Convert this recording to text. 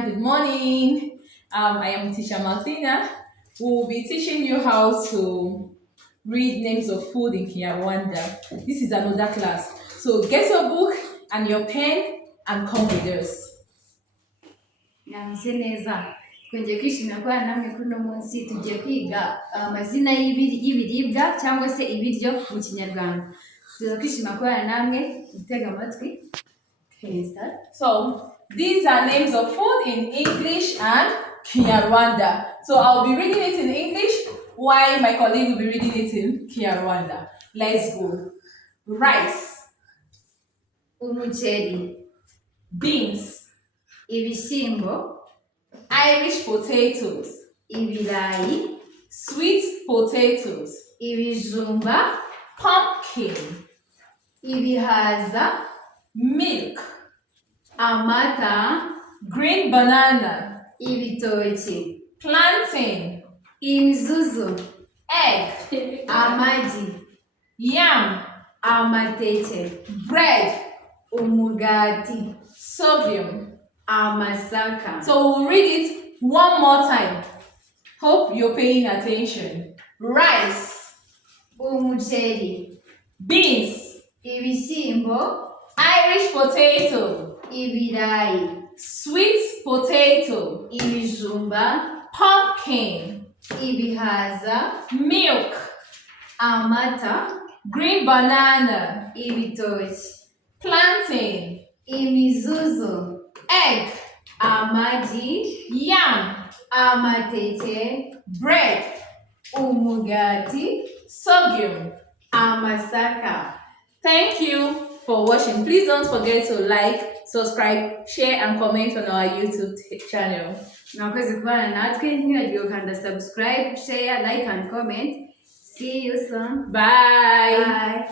everyone. Good morning. I am teacher Martina, who will be teaching you how to read names of food in Kinyarwanda. This is another class. So get your book and your pen and come with us. Namse neza twongeye kwishimira kubana namwe kuri uno munsi tugiye kwiga amazina y'ibiribwa cyangwa se ibiryo mu Kinyarwanda. Tugiye kwishimira kubana namwe, gutega amatwi. So these are names of food in English and Kinyarwanda. So I'll be reading it in English while my colleague will be reading it in Kinyarwanda. Let's go. Rice, Umuceri, beans, ibishyimbo, Irish potatoes, ibirayi, sweet potatoes, ibijumba, pumpkin, ibihaza, milk, amata, green banana, ibitoki, plantain, imizuzu, egg, amagi, yam, amateke, bread, umugati, sorghum. amasaka. So we'll read it one more time. Hope you're paying attention. Rice, Umuceri, beans, ibishyimbo, Irish potato, ibirayi, sweet potato, ibijumba, pumpkin, ibihaza, milk, amata, green banana, ibitoki, plantain, imizuzu, egg, amagi, yam, amateke, bread, umugati, sorghum. amasaka. Thank you for watching. Please don't forget to like, subscribe, share and comment on our YouTube channel. Mwakoze kubana natwe, ntiwibagirwe gukanda subscribe, share, like and comment. See you soon. Bye. Bye.